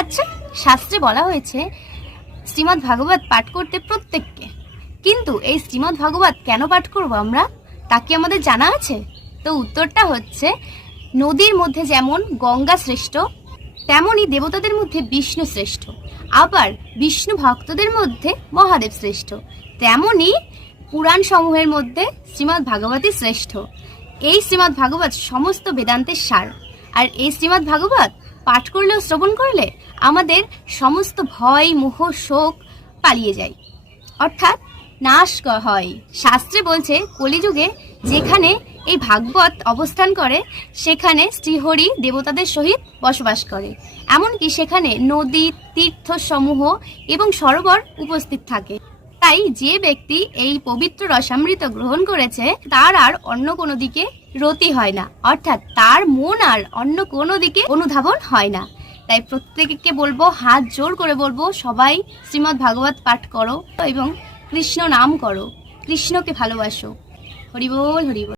আচ্ছা, শাস্ত্রে বলা হয়েছে শ্রীমদ্ ভাগবত পাঠ করতে প্রত্যেককে, কিন্তু এই শ্রীমদ্ ভাগবত কেন পাঠ করব আমরা, তা কি আমাদের জানা আছে? তো উত্তরটা হচ্ছে, নদীর মধ্যে যেমন গঙ্গা শ্রেষ্ঠ, তেমনই দেবতাদের মধ্যে বিষ্ণু শ্রেষ্ঠ, আবার বিষ্ণু ভক্তদের মধ্যে মহাদেব শ্রেষ্ঠ, তেমনই পুরাণ সমূহের মধ্যে শ্রীমদ্ ভাগবতই শ্রেষ্ঠ। এই শ্রীমদ্ ভাগবত সমস্ত বেদান্তের সার। আর এই শ্রীমদ্ ভাগবত পাঠ করলেও শ্রবণ করলে আমাদের সমস্ত ভয় মোহ শোক পালিয়ে যায়, অর্থাৎ নাশ হয়। শাস্ত্রে বলছে কলিযুগে যেখানে এই ভাগবত অবস্থান করে সেখানে শ্রীহরি দেবতাদের সহিত বসবাস করে, এমনকি সেখানে নদী তীর্থ সমূহ এবং সরোবর উপস্থিত থাকে। তাই যে ব্যক্তি এই পবিত্র রসামৃত গ্রহণ করেছে তার আর অন্য কোনো দিকে রতি হয় না, অর্থাৎ তার মন আর অন্য কোনো দিকে অনুধাবন হয় না। তাই প্রত্যেককে বলবো, হাত জোর করে বলবো, সবাই শ্রীমদ্ ভাগবত পাঠ করো এবং কৃষ্ণ নাম করো, কৃষ্ণকে ভালোবাসো। হরি বল হরি বল।